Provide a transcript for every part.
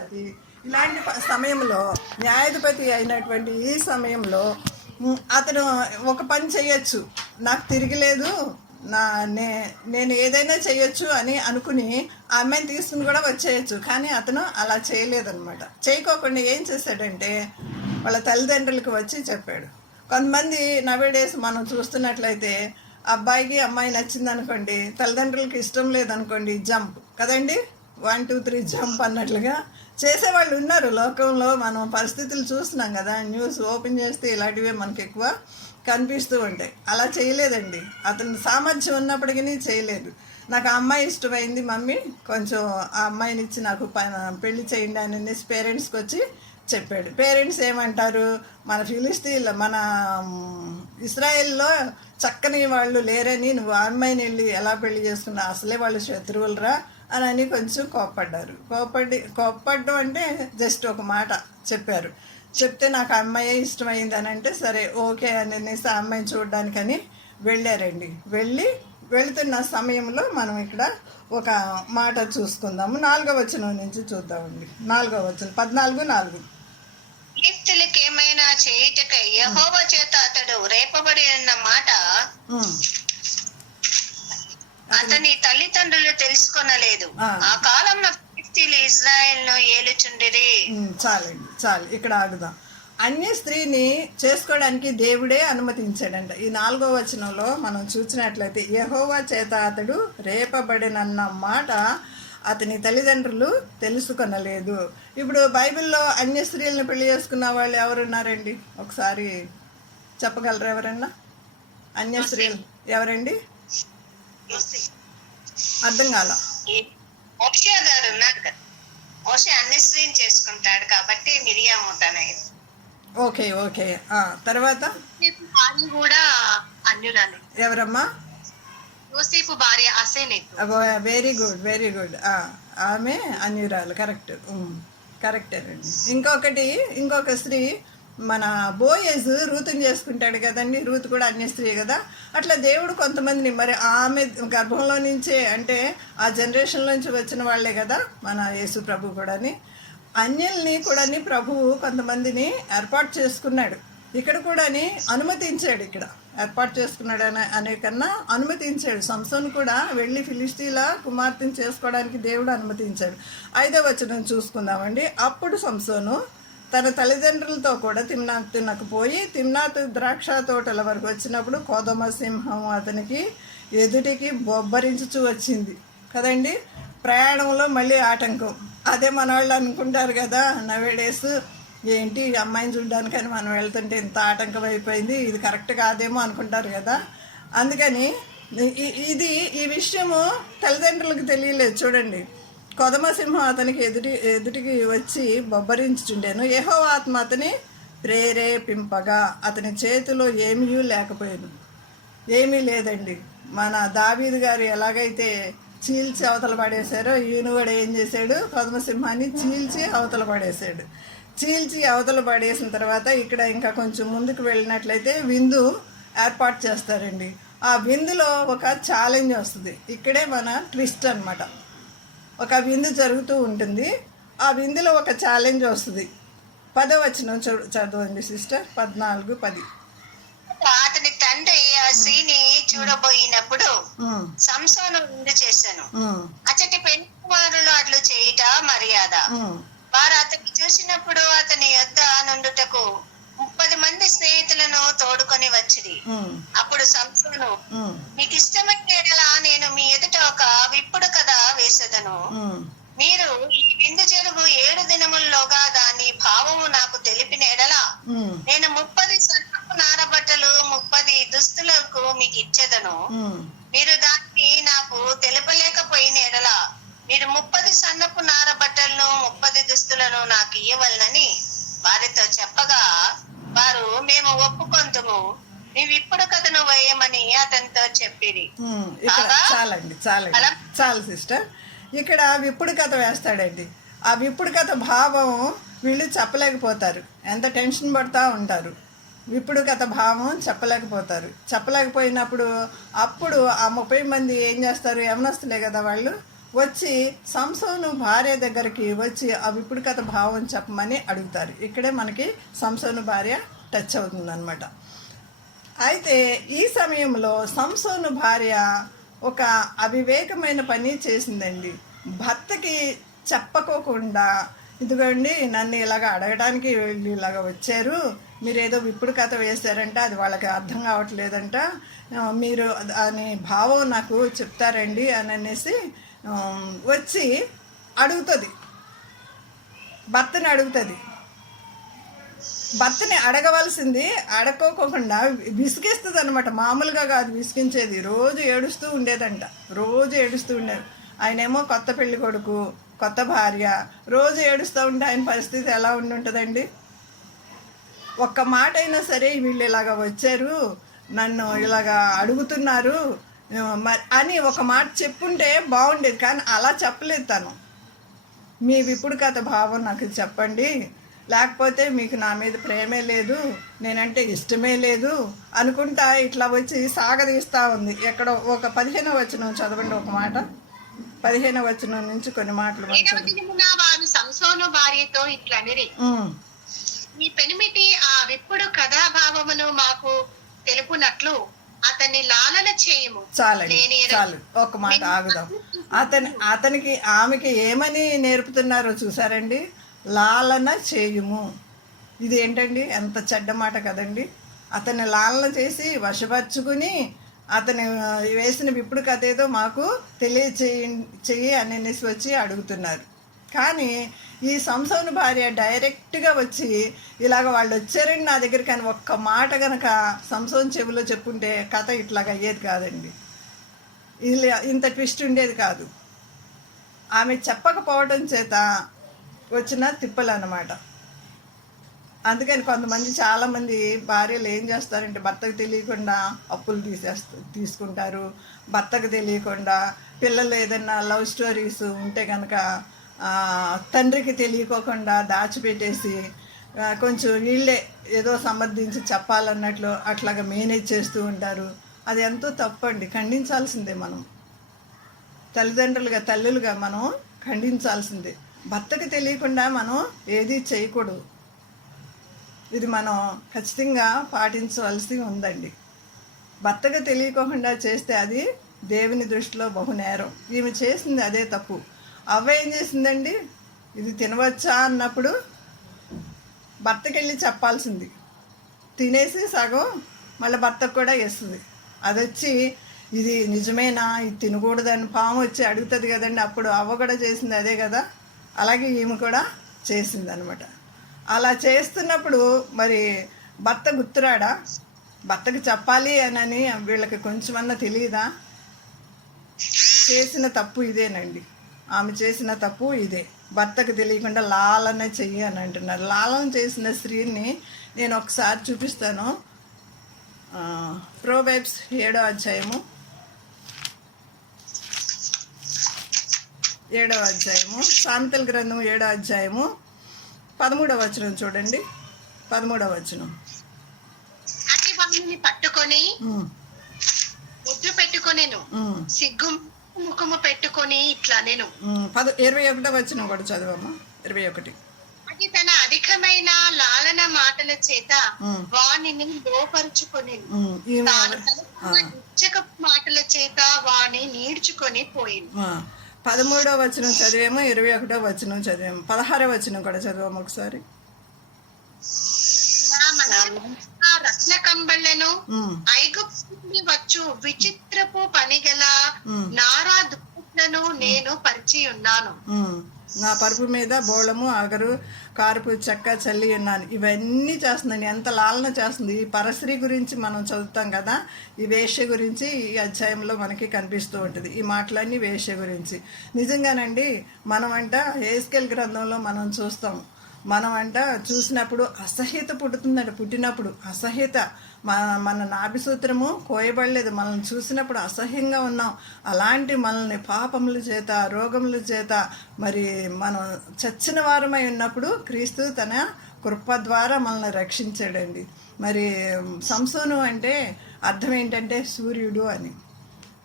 న్యాయాధిపతి. ఇలాంటి సమయంలో న్యాయాధిపతి అయినటువంటి ఈ సమయంలో అతను ఒక పని చేయొచ్చు, నాకు తిరిగిలేదు, నేను ఏదైనా చేయొచ్చు అని అనుకుని ఆ అమ్మాయిని తీసుకుని కూడా వచ్చేయచ్చు. కానీ అతను అలా చేయలేదన్నమాట. చేయకోకుండా ఏం చేశాడంటే వాళ్ళ తల్లిదండ్రులకు వచ్చి చెప్పాడు. కొంతమంది నవేడేస్ మనం చూస్తున్నట్లయితే అబ్బాయికి అమ్మాయి నచ్చింది అనుకోండి, తల్లిదండ్రులకి ఇష్టం లేదనుకోండి, జంప్ కదండి, 1 2 3 జంప్ అన్నట్లుగా చేసేవాళ్ళు ఉన్నారు లోకంలో. మనం పరిస్థితులు చూస్తున్నాం కదా, న్యూస్ ఓపెన్ చేస్తే ఇలాంటివే మనకి ఎక్కువ కనిపిస్తూ ఉంటాయి. అలా చేయలేదండి, అతను సామర్థ్యం ఉన్నప్పటికీ చేయలేదు. నాకు ఆ అమ్మాయి ఇష్టమైంది మమ్మీ, కొంచెం ఆ అమ్మాయిని ఇచ్చి నాకు పెళ్లి చేయండి అని పేరెంట్స్కి వచ్చి చెప్పాడు. పేరెంట్స్ ఏమంటారు, మన ఫిలిస్తీన్లో మన ఇస్రాయేల్లో చక్కని వాళ్ళు లేరని నువ్వు ఆ అమ్మాయిని వెళ్ళి ఎలా పెళ్లి చేసుకున్నా, అసలే వాళ్ళు శత్రువులరా అని కొంచెం కోప్పడ్డారు. కోప్పడ్డం అంటే జస్ట్ ఒక మాట చెప్పారు. చెప్తే నాకు ఆ అమ్మాయే ఇష్టమైంది అని అంటే సరే ఓకే అనేసి ఆ అమ్మాయిని చూడడానికని వెళ్ళారండి. వెళుతున్న సమయంలో మనం ఇక్కడ ఒక మాట చూసుకుందాము. 4వ వచనం నుంచి చూద్దామండి. 4వ వచనం 14:4. ఫిలిష్తీయులకు ఏమైనా చేయుటకై యెహోవా చేత అతడు రేపబడి ఉన్న మాట అతని తల్లిదండ్రులు తెలుసుకొనలేదు. ఆ కాలంలో ఫిలిష్తీయులు ఇజ్రాయెల్ను ఏలుచుండిరి. చాలు ఇక్కడ ఆగుదాం. అన్య స్త్రీని చేసుకోవడానికి దేవుడే అనుమతించాడంట. ఈ 4వ వచనంలో మనం చూసినట్లయితే యెహోవా చేత అతడు రేపబడినన్న మాట అతని తల్లిదండ్రులు తెలుసుకొనలేదు. ఇప్పుడు బైబిల్లో అన్య స్త్రీలను పెళ్లి చేసుకున్న వాళ్ళు ఎవరున్నారండి? ఒకసారి చెప్పగలరు ఎవరన్నా? అన్య స్త్రీలు ఎవరండి? అర్థం కాల. మోషే గారు ఉన్నారు కదా, మోషే అన్య స్త్రీని చేసుకుంటాడు కాబట్టి మిరియాము తనయుడు. ఓకే తర్వాత కూడా అన్యురాలు. ఎవరమ్మా? యోసేపు భార్య అసేనెతు. Very good. ఆమె అన్యురాలు. కరెక్టేనండి. ఇంకొక స్త్రీ మన బోయేజ్ రూతుని చేసుకుంటాడు కదండి. రూతు కూడా అన్య స్త్రీ కదా. అట్లా దేవుడు కొంతమందిని, మరి ఆమె గర్భంలో నుంచే అంటే ఆ జనరేషన్లో నుంచి వచ్చిన వాళ్ళే కదా మన యేసు ప్రభు కూడాని. అన్యుల్ని కూడాని ప్రభువు కొంతమందిని ఏర్పాటు చేసుకున్నాడు. ఇక్కడ కూడాని అనుమతించాడు. ఇక్కడ ఏర్పాటు చేసుకున్నాడు అనే కన్నా అనుమతించాడు. సంసోను కూడా వెళ్ళి ఫిలిష్తీయుల కుమార్తెను చేసుకోవడానికి దేవుడు అనుమతించాడు. 5వ వచనం చూసుకుందామండి. అప్పుడు సంసోను తన తల్లిదండ్రులతో కూడా తిమ్నాతునకు పోయి తిమ్నాతు ద్రాక్ష తోటల వరకు వచ్చినప్పుడు కోదమ సింహం అతనికి ఎదుటికి బొబ్బరించుచూ వచ్చింది కదండి. ప్రయాణంలో మళ్ళీ ఆటంకం. అదే మన వాళ్ళు అనుకుంటారు కదా, నవేడేస్ ఏంటి అమ్మాయిని చూడడానికని మనం వెళ్తుంటే ఇంత ఆటంకం అయిపోయింది, ఇది కరెక్ట్ కాదేమో అనుకుంటారు కదా. అందుకని ఈ విషయము తల్లిదండ్రులకు తెలియలేదు. చూడండి, కొదమసింహం అతనికి ఎదుటికి వచ్చి బొబ్బరించుచుండెను. యెహోవా ఆత్మ అతని ప్రేరేపింపగా అతని చేతిలో ఏమీ లేదండి. మన దావీదు గారు ఎలాగైతే చీల్చి అవతల పడేశారో ఈయన కూడా ఏం చేశాడు, కొదమసింహాన్ని చీల్చి అవతల పడేశాడు. చీల్చి అవతల పడేసిన తర్వాత ఇక్కడ ఇంకా కొంచెం ముందుకు వెళ్ళినట్లయితే విందు ఏర్పాటు చేస్తారండి. ఆ విందులో ఒక ఛాలెంజ్ వస్తుంది. ఇక్కడే మన ట్విస్ట్ అన్నమాట. ఒక విందు జరుగుతూ ఉంటుంది, ఆ విందులో ఒక ఛాలెంజ్ వస్తుంది. 10వ వచనం చదవండి సిస్టర్. 14:10. అతని తండ్రి ఆ స్త్రీని చూడబోయినప్పుడు సంసోను విందు చేశాను. అచ్చటి పెళ్లి కుమారులు అట్లు చేయుట మర్యాద. వారు అతన్ని చూసినప్పుడు అతని యొద్ద నుండుటకు 30 మంది స్నేహితులను తోడుకొని వచ్చిరి. అప్పుడు సంసోను, మీకు ఇష్టమైన ఎడల నేను మీ ఎదుట ఒక విప్పుడు కథ వేసేదను. మీరు ఈ విందు జరుగు 7 దినముల్లోగా దాని భావము నాకు తెలిపిన ఎడల నేను 30 సన్నపు నారబట్టలు 30 దుస్తులకు మీకు ఇచ్చేదను. మీరు దాన్ని నాకు తెలుపలేకపోయిన ఎడల మీరు 30 సన్నపు నారబట్టలను 30 దుస్తులను నాకు ఇయ్యవలనని వారితో చెప్పగా వారు మేము ఒప్పుకొందుము, నీవు ఇప్పుడు కథను వేయమని అతనితో చెప్పిరి. చాలు సిస్టర్. ఇక్కడ విప్పుడు కథ వేస్తాడండి. ఆ విప్పుడు కథ భావం వీళ్ళు చెప్పలేకపోతారు, ఎంత టెన్షన్ పడుతూ ఉంటారు. విప్పుడు కథ భావం చెప్పలేకపోయినప్పుడు అప్పుడు ఆ 30 మంది ఏం చేస్తారు, యవనస్తులే కదా వాళ్ళు, వచ్చి సంసోను భార్య దగ్గరికి వచ్చి ఆ విప్పుడు కథ భావం చెప్పమని అడుగుతారు. ఇక్కడే మనకి సంసోను భార్య టచ్ అవుతుందన్నమాట. అయితే ఈ సమయంలో సంసోను భార్య ఒక అవివేకమైన పని చేసిందండి. భర్తకి చెప్పకోకుండా, ఇదిగోండి నన్ను ఇలాగ అడగడానికి వీళ్ళు ఇలాగ వచ్చారు, మీరు ఏదో విప్పుడు కథ వేశారంట, అది వాళ్ళకి అర్థం కావట్లేదంట, మీరు అని భావం నాకు చెప్తారండి అని అనేసి వచ్చి అడుగుతుంది, భర్తని అడుగుతుంది. భర్తని అడగవలసింది అడగకోకుండా విసిగిస్తుంది అనమాట. మామూలుగా కాదు విసిగించేది, రోజు ఏడుస్తూ ఉండేదంట, రోజు ఏడుస్తూ ఉండేది. ఆయనేమో కొత్త పెళ్లి కొడుకు, కొత్త భార్య, రోజు ఏడుస్తూ ఉంటే ఆయన పరిస్థితి ఎలా ఉండి ఉంటుందండి? ఒక్క మాట అయినా సరే వీళ్ళు ఇలాగ వచ్చారు, నన్ను ఇలాగ అడుగుతున్నారు అని ఒక మాట చెప్పుంటే బాగుండేది. కానీ అలా చెప్పలేదు తను. మీ విప్పుడు కథ భావం నాకు చెప్పండి, లేకపోతే మీకు నా మీద ప్రేమే లేదు, నేనంటే ఇష్టమే లేదు అనుకుంటా ఇట్లా వచ్చి సాగదీస్తూ ఉంది. ఎక్కడో ఒక 15వ వచనం చదవండి, ఒక మాట 15వ వచనం నుంచి కొన్ని మాటలు. వారు సంసోను భార్యతో ఇట్లనిరి, మీ పెనిమిటి ఆ విప్పుడు కథాభావమును మాకు తెలుపునట్లు అతన్ని లాలన చేయము. చాలండి, చాలు, ఒక మాట ఆగుదాం. అతనికి ఆమెకి ఏమని నేర్పుతున్నారో చూసారండి? లాలన చేయుము. ఇది ఏంటండి, ఎంత చెడ్డ మాట కదండి. అతన్ని లాలన చేసి వశపరుచుకుని అతను వేసిన విప్పుడు కథ ఏదో మాకు చెయ్యి అనేసి వచ్చి అడుగుతున్నారు. కానీ ఈ సంసోను భార్య డైరెక్ట్గా వచ్చి ఇలాగ వాళ్ళు వచ్చారండి నా దగ్గర, కానీ ఒక్క మాట కనుక సంసోను చెవిలో చెప్పుంటే కథ ఇట్లాగ అయ్యేది కాదండి, ఇంత ట్విస్ట్ ఉండేది కాదు. ఆమె చెప్పకపోవడం చేత వచ్చిన తిప్పలు అన్నమాట. అందుకని చాలామంది భార్యలు ఏం చేస్తారంటే భర్తకు తెలియకుండా అప్పులు తీసుకుంటారు, భర్తకు తెలియకుండా. పిల్లలు ఏదైనా లవ్ స్టోరీస్ ఉంటే కనుక తండ్రికి తెలియకోకుండా దాచిపెట్టేసి కొంచెం వీళ్ళే ఏదో సంబంధించి చెప్పాలన్నట్లు అట్లాగా మేనేజ్ చేస్తూ ఉంటారు. అది ఎంతో తప్పండి, ఖండించాల్సిందే. మనం తల్లులుగా మనం ఖండించాల్సిందే. భర్తకు తెలియకుండా మనం ఏది చేయకూడదు. ఇది మనం ఖచ్చితంగా పాటించవలసి ఉందండి. భర్తకు తెలియకోకుండా చేస్తే అది దేవుని దృష్టిలో బహునేరం. ఈమె చేసింది అదే తప్పు. అవ్వ ఏం చేసిందండి, ఇది తినవచ్చా అన్నప్పుడు భర్తకి వెళ్ళి చెప్పాల్సింది, తినేసి సగం మళ్ళీ భర్తకు కూడా వేస్తుంది. అది వచ్చి ఇది నిజమేనా, ఇది తినకూడదని పాము వచ్చి అడుగుతుంది కదండి, అప్పుడు అవ్వ కూడా చేసింది అదే కదా. అలాగే ఈమె కూడా చేసింది అనమాట. అలా చేస్తున్నప్పుడు మరి భర్త గుర్తురాడా? భర్తకు చెప్పాలి అని వీళ్ళకి కొంచెమన్నా తెలియదా? చేసిన తప్పు ఇదేనండి, ఆమె చేసిన తప్పు ఇదే. భర్తకు తెలియకుండా లాలన చెయ్యి అని అంటున్నారు. లాలన చేసిన స్త్రీని నేను ఒకసారి చూపిస్తాను. ప్రోవెర్బ్స్ 7వ అధ్యాయము 7వ అధ్యాయము, సామెతల గ్రంథం 7వ అధ్యాయము 13వ వచనం చూడండి. 13వ వచనం, అతి వాణిని పట్టుకొని ముద్దు పెట్టుకొనేను, సిగ్గు ముఖము పెట్టుకొని ఇట్లా నేను. 21వ వచనం కూడా చదవమ్మా. 21. అది తన అధికమైన లాలన మాటల చేత వాణిని లోపరుచుకొనేను, మాటల చేత వాణి నీడ్చుకొని పోయింది. 13వ వచనం చదివేమో, 21వ వచనం చదివేమో, 16వ వచనం కూడా చదివాము ఒకసారి. రత్న కంబళ్లను ఐగుప్తు వచ్చు విచిత్రపు పనిగల నారా దుప్పట్లను నేను పరిచి ఉన్నాను. నా పరుపు మీద బోళము అగరు కారుపు చెక్క చల్లి ఉన్నాను. ఇవన్నీ చేస్తుందండి, ఎంత లాలన చేస్తుంది. ఈ పరశ్రీ గురించి మనం చదువుతాం కదా, ఈ వేశ్య గురించి ఈ అధ్యాయంలో మనకి కనిపిస్తూ ఉంటుంది. ఈ మాటలన్నీ వేశ్య గురించి. నిజంగానండి, మనం అంట హెస్కేల్ గ్రంథంలో మనం చూస్తాం. మనం అంట చూసినప్పుడు అసహ్యత పుడుతుందంట. పుట్టినప్పుడు అసహ్యత, మన నాభిసూత్రము కోయబడలేదు, మనల్ని చూసినప్పుడు అసహ్యంగా ఉన్నాం. అలాంటి మనల్ని పాపముల చేత రోగముల చేత మరి మనం చచ్చిన వారమై ఉన్నప్పుడు క్రీస్తు తన కృప ద్వారా మనల్ని రక్షించాడండి. మరి సంసోను అంటే అర్థం ఏంటంటే సూర్యుడు అని.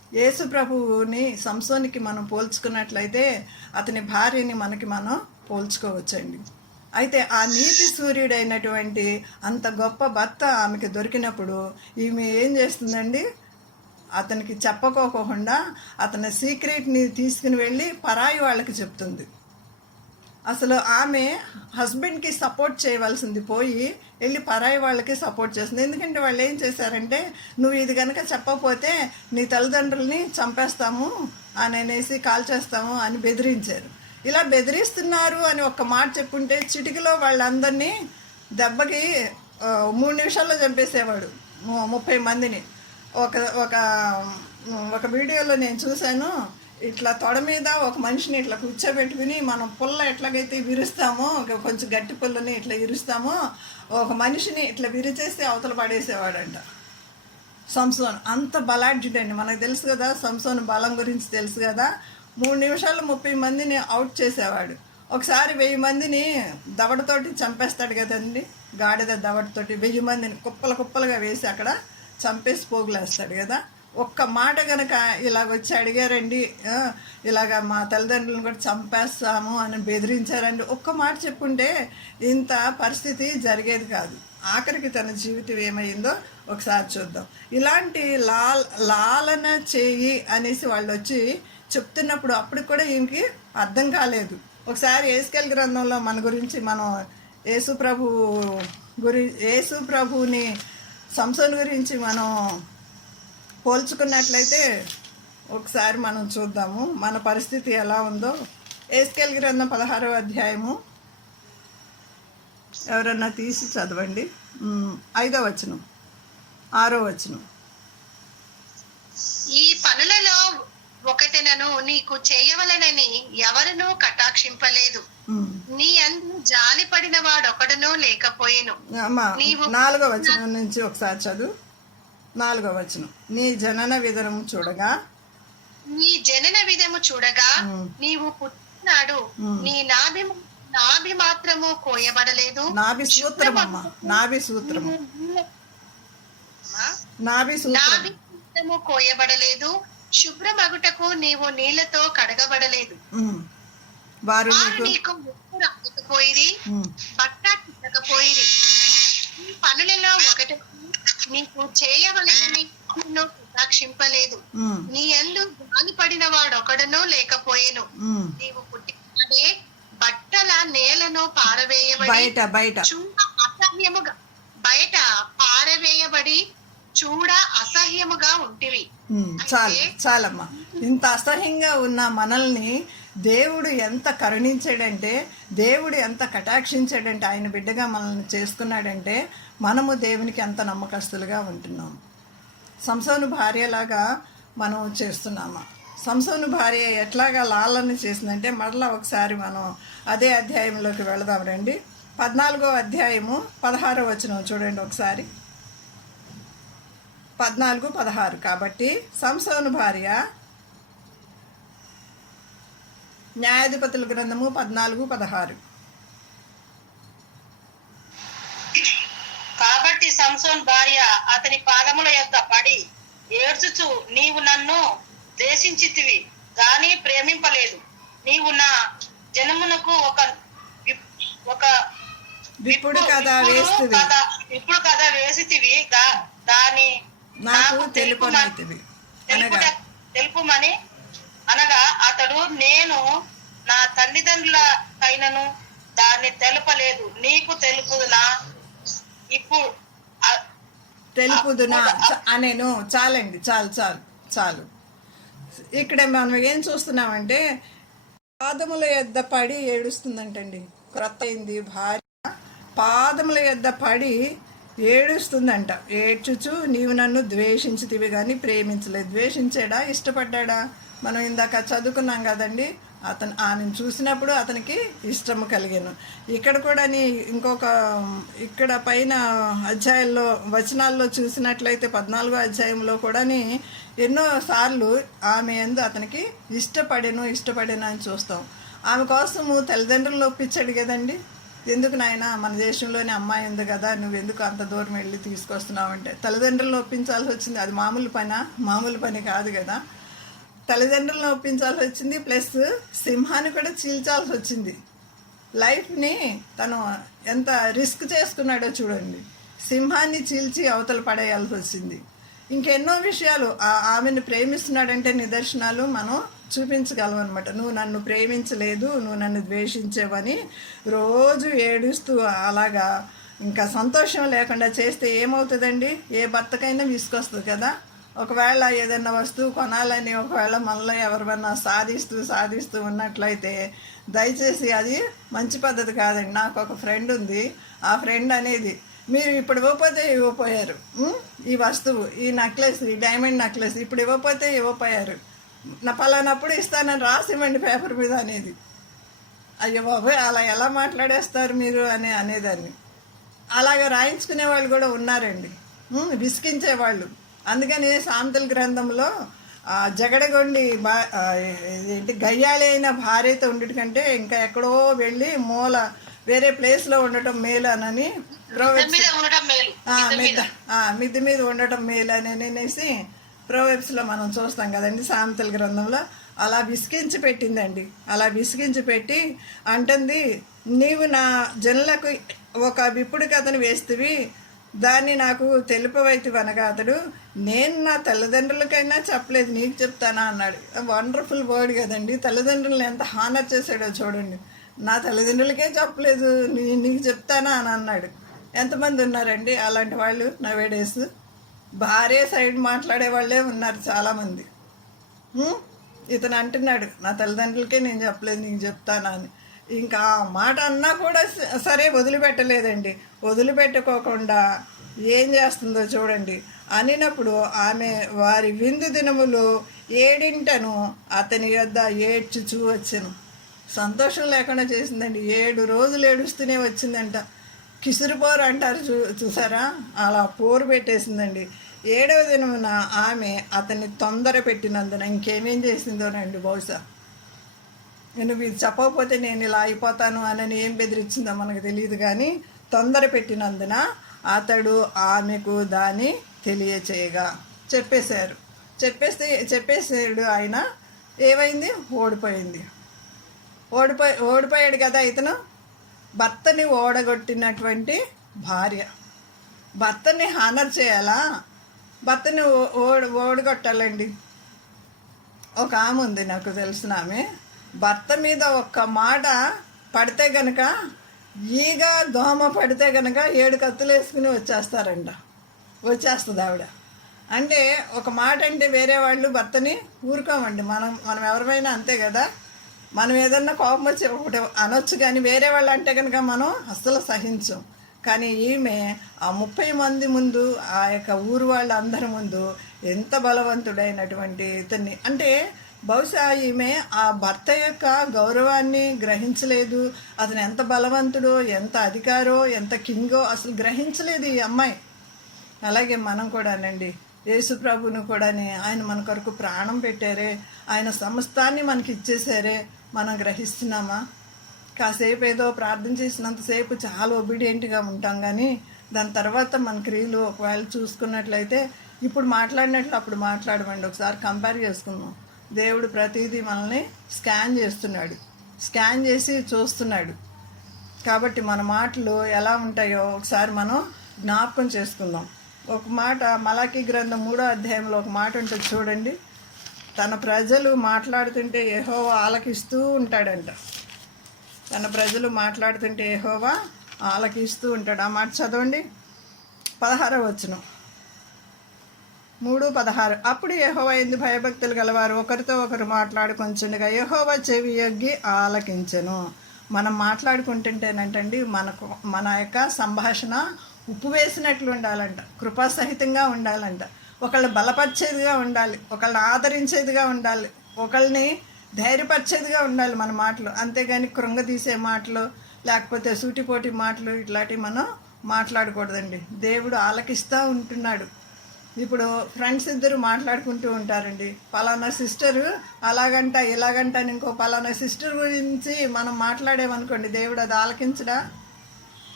యేసు ప్రభువుని సంసోనికి మనం పోల్చుకున్నట్లయితే అతని భార్యని మనం పోల్చుకోవచ్చండి. అయితే ఆ నీతి సూర్యుడైనటువంటి అంత గొప్ప భర్త ఆమెకి దొరికినప్పుడు ఈమె ఏం చేస్తుందండి, అతనికి చెప్పుకోకుండా అతని సీక్రెట్ని తీసుకుని వెళ్ళి పరాయి వాళ్ళకి చెప్తుంది. అసలు ఆమె హస్బెండ్కి సపోర్ట్ చేయవలసింది పోయి వెళ్ళి పరాయి వాళ్ళకి సపోర్ట్ చేస్తుంది. ఎందుకంటే వాళ్ళు ఏం చేశారంటే, నువ్వు ఇది కనుక చెప్పకపోతే నీ తల్లిదండ్రుల్ని చంపేస్తాము అని అనేసి కాల్ చేస్తాము అని బెదిరించారు. ఇలా బెదిరిస్తున్నారు అని ఒక్క మాట చెప్పుంటే చిటికలో వాళ్ళందరినీ దెబ్బకి 3 నిమిషాల్లో చంపేసేవాడు 30 మందిని. ఒక ఒక ఒక వీడియోలో నేను చూశాను, ఇట్లా తొడ మీద ఒక మనిషిని ఇట్లా కూర్చోబెట్టుకుని మనం పుల్ల ఎట్లాగైతే విరుస్తామో, కొంచెం గట్టి పుల్లని ఇట్లా విరుస్తామో, ఒక మనిషిని ఇట్లా విరిచేస్తే అవతల పడేసేవాడంట సంసోన్. అంత బలాఢ్యుడండి. మనకు తెలుసు కదా సంసోన్ బలం గురించి తెలుసు కదా. 3 నిమిషాలు 30 మందిని అవుట్ చేసేవాడు. ఒకసారి 1000 మందిని దవడతోటి చంపేస్తాడు కదండి, గాడిద దవడతోటి 1000 మందిని కుప్పలుగా వేసి అక్కడ చంపేసి పోగులేస్తాడు కదా. ఒక్క మాట కనుక ఇలాగొచ్చి అడిగారండి, ఇలాగ మా తల్లిదండ్రులను కూడా చంపేస్తాము అని బెదిరించారండి, ఒక్క మాట చెప్పుంటే ఇంత పరిస్థితి జరిగేది కాదు. ఆఖరికి తన జీవితం ఏమైందో ఒకసారి చూద్దాం. ఇలాంటి లాలన చేయి అనేసి వాళ్ళు వచ్చి చెప్తున్నప్పుడు అప్పుడు కూడా ఈమెకి అర్థం కాలేదు. ఒకసారి యేసుకేలు గ్రంథంలో మన గురించి మనం యేసు ప్రభుని సంసోన్ గురించి మనం పోల్చుకున్నట్లయితే ఒకసారి మనం చూద్దాము మన పరిస్థితి ఎలా ఉందో. యేసుకేలు గ్రంథం 16వ అధ్యాయము ఎవరన్నా తీసి చదవండి. 5వ వచనం 6వ వచనం. ఈ పనులలో ఒకటినను నీకు చేయవలనని ఎవరునూ కటాక్షింపలేదు, నీ అందు జాలి పడిన వాడొకడునూ లేకపోయేను. 4వ వచనం నుంచి ఒకసారి చదువు. 4వ వచనం. నీ జనన విధము చూడగా నీవు పుట్టినాడు, నీ నాభి మాత్రము కోయబడలేదు. నాభి సూత్రము కోయబడలేదు, శుభ్రమగుటకు నీవు నీళ్లతో కడగబడలేదు. వారు నీకు ఉప్పు రాకపోయిరి, బట్ట తిట్టకపోయిరి. ఈ పనులలో ఒకటి నీకు చేయవలెనని కటాక్షింపలేదు, నీ యందు జాలి పడిన వాడొకడునూ లేకపోయేను. నీవు పుట్టినదే బట్టల నేలను పారవేయబడి బయట పారవేయబడి చూడ అసహ్యముగా ఉంటివి. చాలమ్మా. ఇంత అసహ్యంగా ఉన్న మనల్ని దేవుడు ఎంత కరుణించాడంటే, దేవుడు ఎంత కటాక్షించాడంటే, ఆయన బిడ్డగా మనల్ని చేసుకున్నాడంటే మనము దేవునికి ఎంత నమ్మకస్తులుగా ఉంటున్నాము. సంసోను భార్యలాగా మనం చేస్తున్నామా? సంసోను భార్య ఎట్లాగా లాలన చేసిందంటే మరలా ఒకసారి మనం అదే అధ్యాయంలోకి వెళదాం రండి. 14వ అధ్యాయము 16వ వచనం చూడండి ఒకసారి. 14-16. కాబట్టి సంసోను భార్య, న్యాయాధిపతుల గ్రంథము 14-16. కాబట్టి సంసోన్ భార్య అతని పాదముల యొద్ద పడి ఏడ్చుచు, నీవు నన్ను ద్వేషించితివి గాని ప్రేమింపలేదు, నీవు నా జనమునకు ఇప్పుడు కదా వేసితివి, దాని నాకు తెలుపుమని అనగా అతడు, నేను నా తల్లిదండ్రులకైనను దాన్ని తెలుపలేదు, నీకు తెలుపుదునా అనేను. చాలండి, చాలు. ఇక్కడ మనం ఏం చూస్తున్నామంటే పాదముల యొద్ద పడి ఏడుస్తుందంటండి. క్రొత్త అయింది భార్య, పాదముల యొద్ద పడి ఏడుస్తుందంట. ఏడ్చుచు, నీవు నన్ను ద్వేషించితివి కానీ ప్రేమించలేదు. ద్వేషించాడా, ఇష్టపడ్డా? మనం ఇందాక చదువుకున్నాం కదండి, ఆమెను చూసినప్పుడు అతనికి ఇష్టము కలిగాను. ఇక్కడ కూడా ఇక్కడ పైన అధ్యాయంలో వచనాల్లో చూసినట్లయితే 14వ అధ్యాయంలో కూడా ఎన్నోసార్లు ఆమె యందు అతనికి ఇష్టపడెను అని చూస్తాం. ఆమె కోసము తల్లిదండ్రులు ఒప్పించాడు కదండి. ఎందుకు నాయనా మన దేశంలోనే అమ్మాయి ఉంది కదా, నువ్వు ఎందుకు అంత దూరం వెళ్ళి తీసుకొస్తున్నావు అంటే తల్లిదండ్రులను ఒప్పించాల్సి వచ్చింది. అది మామూలు పని కాదు కదా. తల్లిదండ్రులను ఒప్పించాల్సి వచ్చింది, ప్లస్ సింహాన్ని కూడా చీల్చాల్సి వచ్చింది. లైఫ్ని తను ఎంత రిస్క్ చేసుకున్నాడో చూడండి. సింహాన్ని చీల్చి అవతల పడేయాల్సి వచ్చింది. ఇంకెన్నో విషయాలు ఆమెను ప్రేమిస్తున్నాడంటే నిదర్శనాలు మనం చూపించగలం అనమాట. నువ్వు నన్ను ప్రేమించలేదు, నువ్వు నన్ను ద్వేషించేవని రోజు ఏడుస్తూ అలాగా ఇంకా సంతోషం లేకుండా చేస్తే ఏమవుతుందండి? ఏ భర్తకైనా విసుకొస్తుంది కదా. ఒకవేళ ఏదైనా వస్తువు కొనాలని ఒకవేళ మనలో ఎవరివన్నా సాధిస్తూ ఉన్నట్లయితే దయచేసి అది మంచి పద్ధతి కాదండి. నాకు ఒక ఫ్రెండ్ ఉంది. ఆ ఫ్రెండ్ అనేది, మీరు ఇప్పుడు ఇవ్వకపోతే ఇవ్వపోయారు, ఈ వస్తువు, ఈ నెక్లెస్, ఈ డైమండ్ నెక్లెస్ ఇప్పుడు ఇవ్వకపోతే ఇవ్వపోయారు, నా పలానప్పుడు ఇస్తానని రాసివ్వండి పేపర్ మీద అనేది. అయ్యో బాబోయ్, అలా ఎలా మాట్లాడేస్తారు మీరు అనేదాన్ని. అలాగ రాయించుకునే వాళ్ళు కూడా ఉన్నారండి, విసిగించేవాళ్ళు. అందుకని సామెతల గ్రంథంలో జగడగొండి ఏంటి గయ్యాళి అయిన భార్యతో ఉండటం కంటే ఇంకా ఎక్కడో వెళ్ళి వేరే ప్లేస్లో ఉండటం మేలు అని మిద్ది మీద ఉండటం మేలు అని అనేసి ప్రోవెబ్స్లో మనం చూస్తాం కదండి. సామెతల గ్రంథంలో అలా విసిగించి పెట్టిందండి. అలా విసిగించి పెట్టి అంటుంది, నీవు నా జనులకు ఒక విప్పుడు కథను వేస్తువి, దాన్ని నాకు తెలుపవైతివి అనగా అతడు, నేను నా తల్లిదండ్రులకైనా చెప్పలేదు, నీకు చెప్తానా అన్నాడు. వండర్ఫుల్ వర్డ్ కదండి. తల్లిదండ్రులను ఎంత హానర్ చేశాడో చూడండి. నా తల్లిదండ్రులకే చెప్పలేదు, నీకు చెప్తానా అని అన్నాడు. ఎంతమంది ఉన్నారండి అలాంటి వాళ్ళు నవేడేస్? భార్య సైడ్ మాట్లాడే వాళ్ళే ఉన్నారు చాలామంది. ఇతను అంటున్నాడు, నా తల్లిదండ్రులకే నేను చెప్పలేదు, నీకు చెప్తానా అని. ఇంకా ఆ మాట అన్నా కూడా సరే వదిలిపెట్టలేదండి. వదిలిపెట్టుకోకుండా ఏం చేస్తుందో చూడండి. అనినప్పుడు ఆమె వారి విందు దినములు 7 అతని యొద్ద ఏడ్చుచూ వచ్చాను. సంతోషం లేకుండా చేసిందండి. 7 రోజులు ఏడుస్తూనే వచ్చిందంట. కిసురుపోరు అంటారు చూసారా, అలా పోరు పెట్టేసిందండి. 7వ దినమున ఆమె అతన్ని తొందర పెట్టినందున ఇంకేమేం చేసిందోనండి. బహుశా నువ్వు ఇది చెప్పకపోతే నేను ఇలా అయిపోతాను అని ఏం బెదిరించిందో మనకు తెలియదు, కానీ తొందర పెట్టినందున అతడు ఆమెకు దాన్ని తెలియచేయగా చెప్పేసాడు ఆయన. ఏమైంది? ఓడిపోయాడు కదా ఇతను. భర్తని ఓడగొట్టినటువంటి భార్య. భర్తని హానర్ చేయాలా? భర్తని ఓడగొట్టాలండి. ఒక ఆమె ఉంది నాకు తెలిసిన ఆమె, భర్త మీద ఒక్క మాట పడితే గనక, ఈగ దోమ పడితే గనక 7 కత్తులు వేసుకుని వచ్చేస్తుంది ఆవిడ. అంటే ఒక మాట అంటే వేరే వాళ్ళు భర్తని ఊరుకోమండి. మనం ఎవరిమైనా అంతే కదా. మనం ఏదన్నా కోపం వచ్చి ఒకటి అనొచ్చు, కానీ వేరే వాళ్ళు అంటే కనుక మనం అస్సలు సహించం. కానీ ఈమె ఆ 30 మంది ముందు, ఆ యొక్క ఊరు వాళ్ళందరి ముందు ఎంత బలవంతుడైనటువంటి ఇతన్ని, అంటే బహుశా ఈమె ఆ భర్త యొక్క గౌరవాన్ని గ్రహించలేదు. అతను ఎంత బలవంతుడో, ఎంత అధికారో, ఎంత కింగో అసలు గ్రహించలేదు ఈ అమ్మాయి. అలాగే మనం కూడానండి, యేసు ప్రభువును కూడాని ఆయన మన కొరకు ప్రాణం పెట్టారే, ఆయన సమస్తాన్ని మనకి ఇచ్చేసారే, మనం గ్రహిస్తున్నామా? కాసేపు ఏదో ప్రార్థన చేసినంతసేపు చాలా ఒబీడియంట్గా ఉంటాం, కానీ దాని తర్వాత మన క్రియలు ఒకవేళ చూసుకున్నట్లయితే ఇప్పుడు మాట్లాడినట్లు అప్పుడు మాట్లాడమండి. ఒకసారి కంపేర్ చేసుకుందాం. దేవుడు ప్రతిదీ మనల్ని స్కాన్ చేసి చూస్తున్నాడు. కాబట్టి మన మాటలు ఎలా ఉంటాయో ఒకసారి మనం జ్ఞాపకం చేసుకుందాం. ఒక మాట మలాకీ గ్రంథం 3వ అధ్యాయంలో ఒక మాట ఉంటుంది చూడండి. తన ప్రజలు మాట్లాడుతుంటే యెహోవా ఆలకిస్తూ ఉంటాడంట. తన ప్రజలు మాట్లాడుతుంటే యెహోవా ఆలకిస్తూ ఉంటాడు. ఆ మాట చదవండి. 16వ వచనం, 3:16. అప్పుడు యెహోవా యందు భయభక్తులు గలవారు ఒకరితో ఒకరు మాట్లాడుకొంచుండగా యెహోవా చెవి యొగ్గి ఆలకించెను. మనం మాట్లాడుకుంటుంటేనంటండి మన యొక్క సంభాషణ ఉప్పు వేసినట్లు ఉండాలంట, కృపాసహితంగా ఉండాలంట, ఒకళ్ళని బలపరిచేదిగా ఉండాలి, ఒకళ్ళని ఆదరించేదిగా ఉండాలి, ఒకళ్ళని ధైర్యపరిచేదిగా ఉండాలి మన మాటలు. అంతేగాని కృంగదీసే మాటలు, లేకపోతే సూటిపోటి మాటలు ఇట్లాంటివి మనం మాట్లాడకూడదండి. దేవుడు ఆలకిస్తూ ఉంటున్నాడు. ఇప్పుడు ఫ్రెండ్స్ ఇద్దరు మాట్లాడుకుంటూ ఉంటారండి, పలానా సిస్టరు అలాగంట ఇలాగంట అని ఇంకో పలానా సిస్టర్ గురించి మనం మాట్లాడేమనుకోండి, దేవుడు అది ఆలకించడా?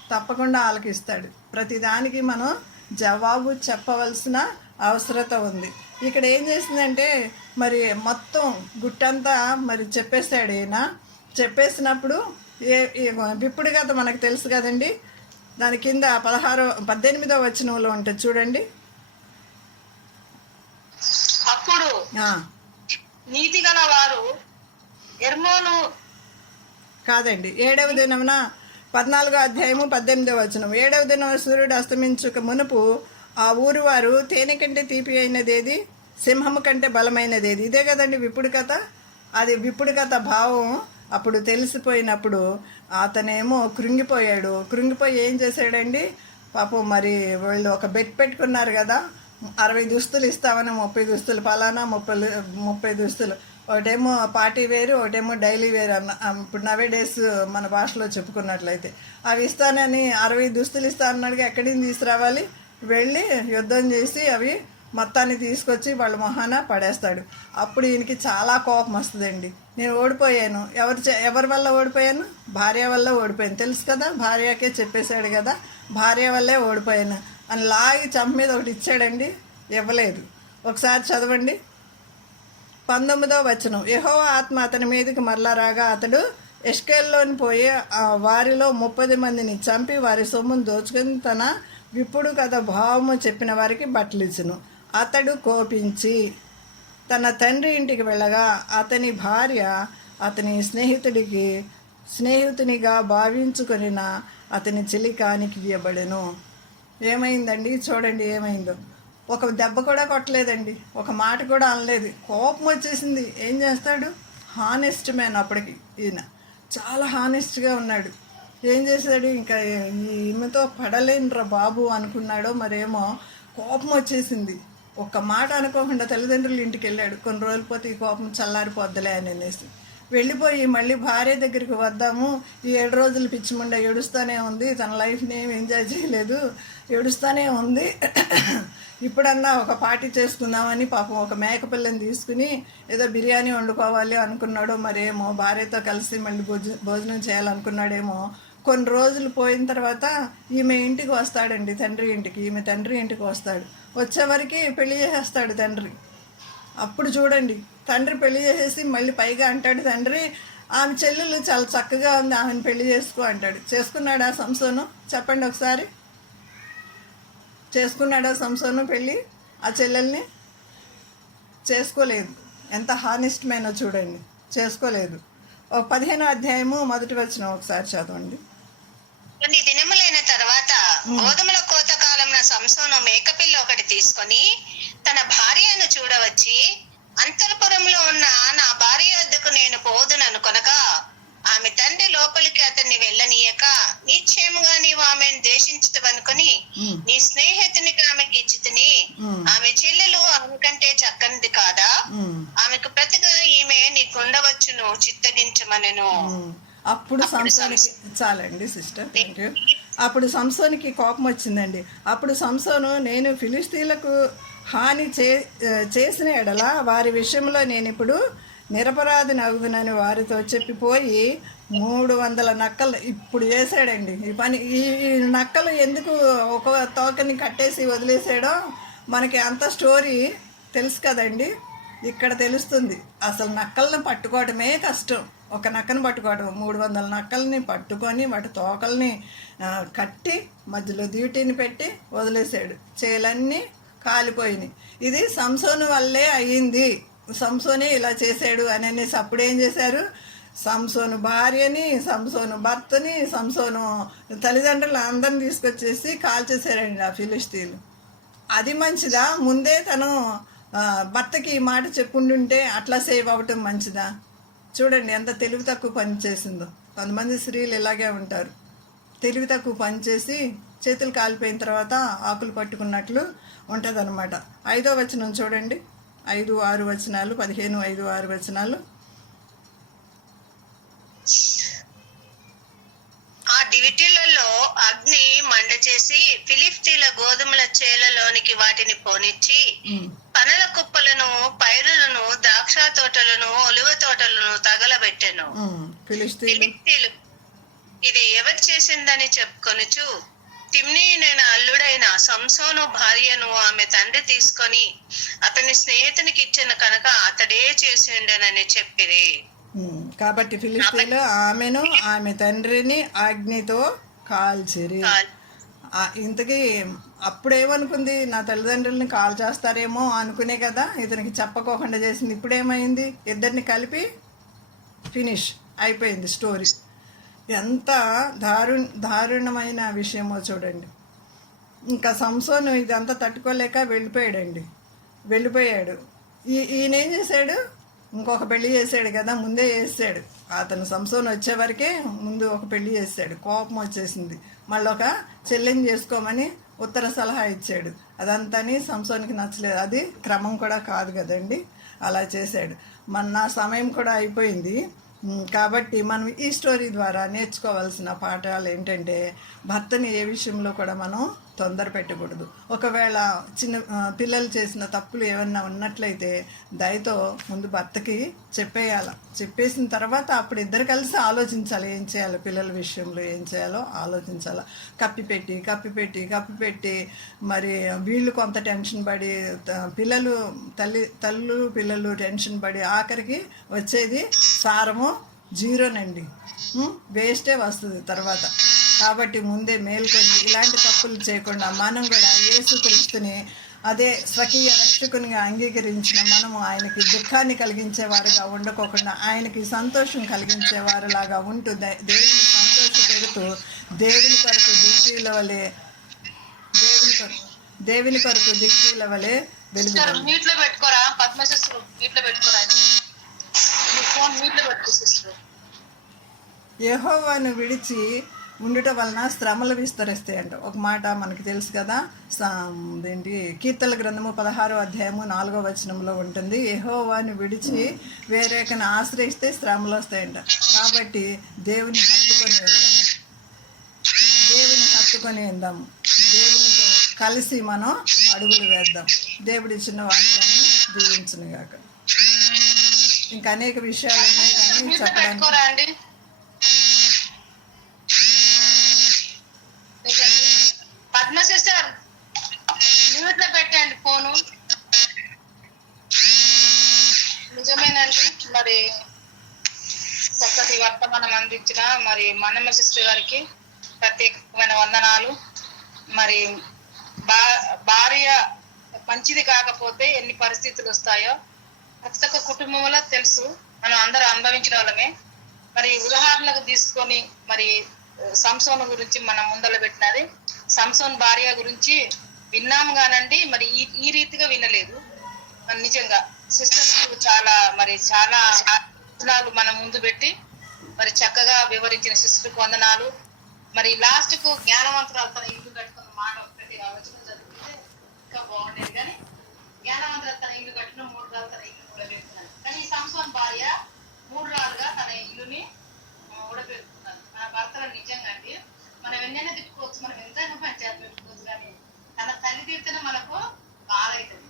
తప్పకుండా ఆలకిస్తాడు. ప్రతిదానికి మనం జవాబు చెప్పవలసిన అవసరత ఉంది. ఇక్కడ ఏం చేసిందంటే మరి మొత్తం గుట్టంతా మరి చెప్పేశాడు ఈయన. చెప్పేసినప్పుడు విప్పుడు కథ మనకు తెలుసు కదండి. దాని కింద 18వ వచనంలో ఉంటుంది చూడండి. అప్పుడు నీతి గల వారు ఎర్మోను కాదండి 7వ దినమున 14వ అధ్యాయము 18వ వచనం. 7వ దినం సూర్యుడు అస్తమించుక మునుపు ఆ ఊరు వారు తేనె కంటే తీపి అయినదేది, సింహము కంటే బలమైనదేది. ఇదే కదండి విప్పుడు కథ. అది విప్పుడు కథ భావం అప్పుడు తెలిసిపోయినప్పుడు అతనేమో కృంగిపోయాడు. కృంగిపోయి ఏం చేశాడండి పాపం, మరి వాళ్ళు ఒక బెట్ పెట్టుకున్నారు కదా, 60 దుస్తులు ఇస్తామని 30 దుస్తులు పలానా 30 దుస్తులు, ఒకటేమో పార్టీ వేరు ఒకటేమో డైలీ వేరు అన్న. ఇప్పుడు నవే డేస్ మన భాషలో చెప్పుకున్నట్లయితే అవి ఇస్తానని 60 దుస్తులు ఇస్తా అన్నాడుగా, ఎక్కడి నుంచి తీసుకురావాలి, వెళ్ళి యుద్ధం చేసి అవి మొత్తాన్ని తీసుకొచ్చి వాళ్ళ మొహాన పడేస్తాడు. అప్పుడు ఈయనకి చాలా కోపం వస్తుందండి. నేను ఓడిపోయాను. ఎవరి వల్ల ఓడిపోయాను? భార్య వల్ల ఓడిపోయాను. తెలుసు కదా, భార్యకే చెప్పేశాడు కదా, భార్య వల్లే ఓడిపోయాను అని లాగి చంప మీద ఒకటి ఇచ్చాడండి. ఇవ్వలేదు. ఒకసారి చదవండి 19వ వచనం. యెహోవా ఆత్మ అతని మీదకి మరలా రాగా అతడు ఎష్కేల్లోని పోయి వారిలో 30 మందిని చంపి వారి సొమ్మును దోచుకొని తన విప్పుడు కథ భావము చెప్పిన వారికి బట్టలిచ్చును. అతడు కోపించి తన తండ్రి ఇంటికి వెళ్ళగా అతని భార్య అతని స్నేహితునిగా భావించుకొనిన అతని చెలికానికి ఇవ్వబడెను. ఏమైందండి చూడండి ఏమైందో. ఒక దెబ్బ కూడా కొట్టలేదండి, ఒక మాట కూడా అనలేదు. కోపం వచ్చేసింది. ఏం చేస్తాడు? Honest man. అప్పటికి ఈయన చాలా హానెస్ట్గా ఉన్నాడు. ఏం చేశాడు? ఇంకా ఈమెతో పడలేనురా బాబు అనుకున్నాడో మరేమో, కోపం వచ్చేసింది. ఒక్క మాట అనుకోకుండా తల్లిదండ్రుల ఇంటికి వెళ్ళాడు. కొన్ని రోజులు పోతే ఈ కోపం చల్లారిపోద్దలే అని అనేసి వెళ్ళిపోయి మళ్ళీ భార్య దగ్గరికి వద్దాము, ఈ 7 రోజులు పిచ్చిముండ ఏడుస్తూనే ఉంది, తన లైఫ్ని ఏమి ఎంజాయ్ చేయలేదు, ఏడుస్తూనే ఉంది, ఇప్పుడన్నా ఒక పార్టీ చేసుకుందామని పాపం ఒక మేకపిల్లని తీసుకుని ఏదో బిర్యానీ వండుకోవాలి అనుకున్నాడో మరేమో, భార్యతో కలిసి మళ్ళీ భోజనం చేయాలనుకున్నాడేమో. కొన్ని రోజులు పోయిన తర్వాత ఈమె ఇంటికి వస్తాడండి, తండ్రి ఇంటికి. ఈమె తండ్రి ఇంటికి వస్తాడు. వచ్చేవరకు పెళ్లి చేసేస్తాడు తండ్రి. అప్పుడు చూడండి, తండ్రి పెళ్లి చేసేసి మళ్ళీ పైగా అంటాడు తండ్రి, ఆమె చెల్లెలు చాలా చక్కగా ఉంది, ఆమెను పెళ్లి చేసుకో అంటాడు. చేసుకున్నాడా సంసోను? చెప్పండి ఒకసారి. చేసుకున్నాడా సంసోను పెళ్ళి? ఆ చెల్లెల్ని చేసుకోలేదు. ఎంత హానెస్ట్ మ్యానో చూడండి, చేసుకోలేదు. 15వ అధ్యాయము 1వ వచనం ఒకసారి చదవండి. కొన్ని దినములైన తర్వాత గోధుమల కోత కాలంలో సంసోను మేకపిల్ల ఒకటి తీసుకొని తన భార్యను చూడవచ్చి, అంతఃపురంలో ఉన్న నా భార్య వద్దకు నేను పోదుననుకొనగా ఆమె తండ్రి లోపలికి అతన్ని వెళ్ళనీయక, నిశ్చయముగా నీవు ఆమెను ద్వేషించదవనుకొని నీ స్నేహితునికి ఆమెకి ఇచ్చితిని, ఆమె చెల్లెలు ఆమె కంటే చక్కనిది కాదా, ఆమెకు ప్రతిగా ఈమె నీకుండవచ్చును, చిత్తగించమనెను. అప్పుడు సంసోనికి చాలండి సిస్టర్, థ్యాంక్ యూ. అప్పుడు సంసోనికి కోపం వచ్చిందండి. అప్పుడు సంసోను, నేను ఫిలిస్తీన్లకు హాని చేసిన ఎడల వారి విషయంలో నేను ఇప్పుడు నిరపరాధిని అవుదునని వారితో చెప్పిపోయి 300 నక్కలు ఇప్పుడు చేశాడండి ఈ పని. ఈ నక్కలు ఎందుకు ఒక తోకని కట్టేసి వదిలేసాడో మనకి అంత స్టోరీ తెలుసు కదండి. ఇక్కడ తెలుస్తుంది అసలు నక్కలను పట్టుకోవడమే కష్టం. ఒక నక్కను పట్టుకోవడం, 300 నక్కల్ని పట్టుకొని వాటి తోకల్ని కట్టి మధ్యలో డ్యూటీని పెట్టి వదిలేసాడు. చేలన్నీ కాలిపోయినాయి. ఇది సంసోను వల్లే అయ్యింది, సంసోనే ఇలా చేశాడు అని అనేసి అప్పుడు ఏం చేశారు? సంసోను భార్యని, సంసోను భర్తని, సంసోను తల్లిదండ్రులు అందరిని తీసుకొచ్చేసి కాల్చేశారండి ఆ ఫిలిస్తీన్లు. అది మంచిదా? ముందే తను భర్తకి ఈ మాట చెప్పుంటుంటే అట్లా సేవ్ అవ్వటం మంచిదా? చూడండి ఎంత తెలివి తక్కువ పని చేసిందో. కొంతమంది స్త్రీలు ఇలాగే ఉంటారు, తెలివి తక్కువ పని చేసి చేతులు కాలిపోయిన తర్వాత ఆకులు పట్టుకున్నట్లు ఉంటుంది అనమాట. 5వ వచనం చూడండి, 5, 6 వచనాలు, 15, 5, 6 వచనాలు. ఆ దివిటీలలో అగ్ని మండ చేసి ఫిలిస్తీన్ల గోధుమల చేలలోనికి వాటిని పోనిచ్చి పనల కుప్పలను, పైరులను, ద్రాక్ష తోటలను, ఒలివ తోటలను తగలబెట్టెను. ఇది ఎవరు చేసిందని చెప్పుకొనుచు తిమ్నీయునైన అల్లుడైన సంసోను భార్యను ఆమె తండ్రి తీసుకొని అతని స్నేహితునికి ఇచ్చిన కనుక అతడే చేసి ఉండనని చెప్పిరి. కాబట్టి ఫిలిష్తీయులు ఆమెను ఆమె తండ్రిని అగ్నితో కాల్చిరి. ఇంతకీ అప్పుడేమనుకుంది, నా తల్లిదండ్రులని కాల్ చేస్తారేమో అనుకునే కదా ఇతనికి చెప్పకోకుండా చేసింది. ఇప్పుడేమైంది, ఇద్దరిని కలిపి ఫినిష్ అయిపోయింది స్టోరీ. ఎంత దారుణమైన విషయమో చూడండి. ఇంకా సంసోను ఇదంతా తట్టుకోలేక వెళ్ళిపోయాడు. ఈయన ఏం చేశాడు, ఇంకొక పెళ్లి చేశాడు కదా, ముందే చేసాడు. అతను సంసోను వచ్చేవరకే ముందు ఒక పెళ్లి చేశాడు. కోపం వచ్చేసింది, మళ్ళీ ఒక చెల్లెని చేసుకోమని ఉత్తర సలహా ఇచ్చాడు. అదంతాని సంసోనికి నచ్చలేదు. అది క్రమం కూడా కాదు కదండి, అలా చేశాడు. నా సమయం కూడా అయిపోయింది. కాబట్టి మనం ఈ స్టోరీ ద్వారా నేర్చుకోవాల్సిన పాఠాలు ఏంటంటే, భర్తని ఏ విషయంలో కూడా మనం తొందర పెట్టకూడదు. ఒకవేళ పిల్లలు చేసిన తప్పులు ఏమన్నా ఉన్నట్లయితే దయతో ముందు భర్తకి చెప్పేసిన తర్వాత అప్పుడు ఇద్దరు కలిసి ఆలోచించాలి ఏం చేయాలో, పిల్లల విషయంలో ఏం చేయాలో ఆలోచించాలి. కప్పిపెట్టి మరి వీళ్ళు కొంత టెన్షన్ పడి పిల్లలు టెన్షన్ పడి ఆఖరికి వచ్చేది సారము జీరోనండి, వేస్టే వస్తుంది తర్వాత. కాబట్టి ముందే మేల్కొని ఇలాంటి తప్పులు చేయకుండా మనం కూడా యేసుక్రీస్తుని అదే స్వకీయ రక్షకునిగా అంగీకరించిన మనము ఆయనకి దుఃఖాన్ని కలిగించేవారుగా ఉండకోకుండా ఆయనకి సంతోషం కలిగించేవారులాగా ఉంటూ దేవుని సంతోషపెడుతూ దేవుని కొరకు దిక్టీల వలె వెలుగుతారు. మీట్లో పెట్టుకోరా పద్మశస్త్రు, మీట్లో పెట్టుకోరా, ఫోన్ మీట్లో పెట్టుకో సిస్టర్. యెహోవాను విడిచి ఉండుట వలన శ్రమలు విస్తరిస్తాయంట. ఒక మాట మనకి తెలుసు కదా, కీర్తనల గ్రంథము 16వ అధ్యాయము 4వ వచనంలో ఉంటుంది, యెహోవాను విడిచి వేరేకను ఆశ్రయిస్తే శ్రమలు వస్తాయంట. కాబట్టి దేవుని హత్తుకొని వెళ్దాము, దేవునితో కలిసి మనం అడుగులు వేద్దాం. దేవుడి చిన్న వాక్యాన్ని దీవించునుగాక. ఇంకా అనేక విషయాలు ఉన్నాయి కానీ చెప్పడానికి. పద్మ సిస్టర్ మ్యూట్లో పెట్టండి ఫోను. నిజమేనండి, మరి చక్కటి వర్తమానం అందించిన మరి మనమ్మ సిస్టర్ గారికి ప్రత్యేకమైన వందనాలు. మరి భార్య మంచిది కాకపోతే ఎన్ని పరిస్థితులు వస్తాయో ప్రతి ఒక్క కుటుంబంలో తెలుసు, మనం అందరూ అనుభవించిన వాళ్ళమే. మరి ఉదాహరణకు తీసుకొని మరి సంసోను గురించి మనం ముందర పెట్టినది, సంసోన్ భార్య గురించి విన్నాము కానండి, మరి ఈ రీతిగా వినలేదు. నిజంగా సిస్టర్ చాలా మనం ముందు పెట్టి మరి చక్కగా వివరించిన సిస్టర్కి వందనాలు. మరి లాస్ట్ కు జ్ఞానవంతురాలు తన ఇల్లు కట్టుకున్న మాట ఒకటి ఆలోచన జరుగుతుంది.